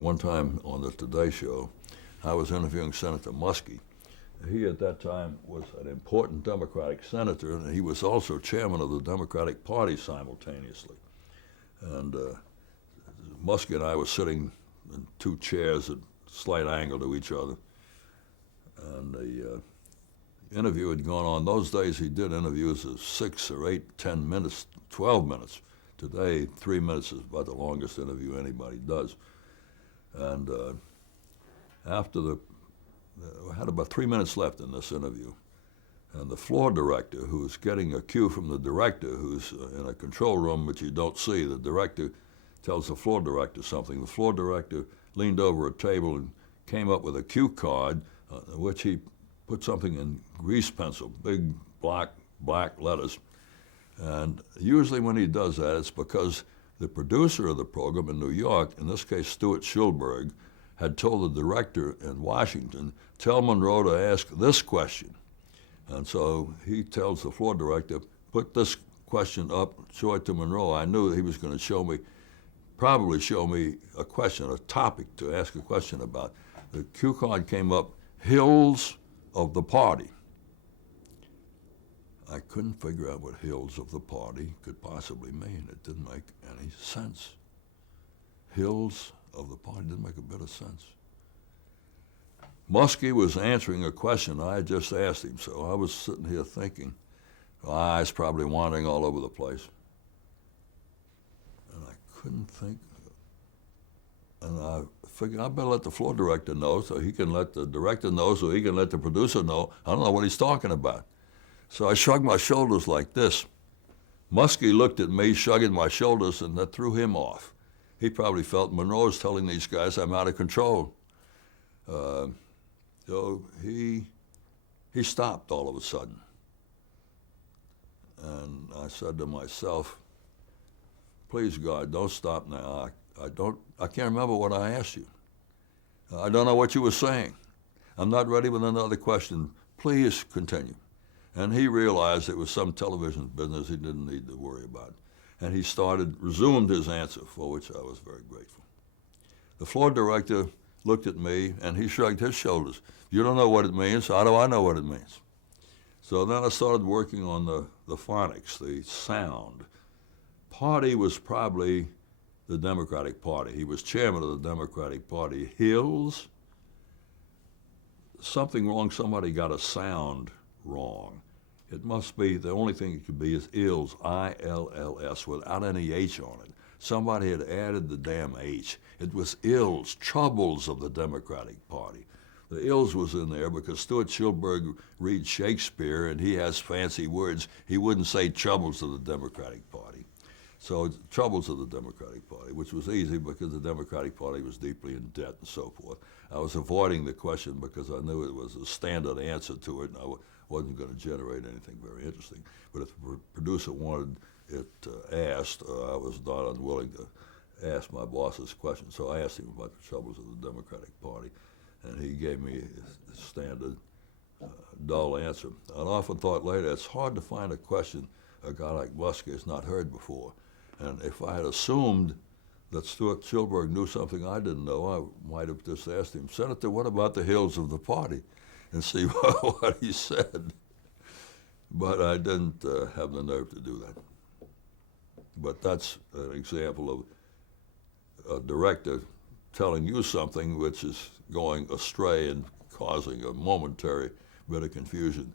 One time on the Today Show, I was interviewing Senator Muskie. He at that time was an important Democratic senator, and he was also chairman of the Democratic Party simultaneously. And Muskie and I were sitting in two chairs at slight angle to each other. And the interview had gone on. Those days he did interviews of 6 or 8, 10 minutes, 12 minutes. Today, 3 minutes is about the longest interview anybody does. And I had about 3 minutes left in this interview. And the floor director, who's getting a cue from the director, who's in a control room which you don't see, the director tells the floor director something. The floor director leaned over a table and came up with a cue card, which he put something in grease pencil, big black letters. And usually when he does that, it's because the producer of the program in New York, in this case Stuart Schulberg, had told the director in Washington, tell Monroe to ask this question. And so he tells the floor director, put this question up, show it to Monroe. I knew that he was going to probably show me a question, a topic to ask a question about. The cue card came up, hills of the party. I couldn't figure out what hills of the party could possibly mean. It didn't make any sense. Hills of the party didn't make a bit of sense. Muskie was answering a question I had just asked him, so I was sitting here thinking, my eyes probably wandering all over the place. And I couldn't think. And I figured I better let the floor director know so he can let the director know so he can let the producer know. I don't know what he's talking about. So I shrugged my shoulders like this. Muskie looked at me, shrugging my shoulders, and that threw him off. He probably felt Monroe's telling these guys I'm out of control. So he stopped all of a sudden. And I said to myself, please God, don't stop now. I can't remember what I asked you. I don't know what you were saying. I'm not ready with another question. Please continue. And he realized it was some television business he didn't need to worry about. And he resumed his answer, for which I was very grateful. The floor director looked at me and he shrugged his shoulders. You don't know what it means, how do I know what it means? So then I started working on the phonics, the sound. Party was probably the Democratic Party. He was chairman of the Democratic Party. Hills, something wrong, somebody got a sound wrong. It must be, the only thing it could be is ills, I-L-L-S, without any H on it. Somebody had added the damn H. It was ills, troubles of the Democratic Party. The ills was in there because Stuart Schulberg reads Shakespeare and he has fancy words. He wouldn't say troubles of the Democratic Party. So troubles of the Democratic Party, which was easy because the Democratic Party was deeply in debt and so forth. I was avoiding the question because I knew it was a standard answer to it and I wasn't going to generate anything very interesting. But if the producer wanted it asked, I was not unwilling to ask my boss's question. So I asked him about the troubles of the Democratic Party, and he gave me a standard, dull answer. I often thought later, it's hard to find a question a guy like Muskie has not heard before. And if I had assumed that Stuart Schulberg knew something I didn't know, I might have just asked him, Senator, what about the hills of the party? And see what he said. But I didn't have the nerve to do that. But that's an example of a director telling you something which is going astray and causing a momentary bit of confusion.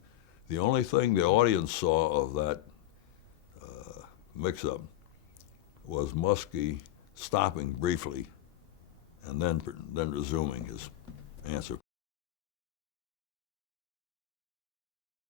The only thing the audience saw of that mix-up was Muskie stopping briefly and then resuming his answer.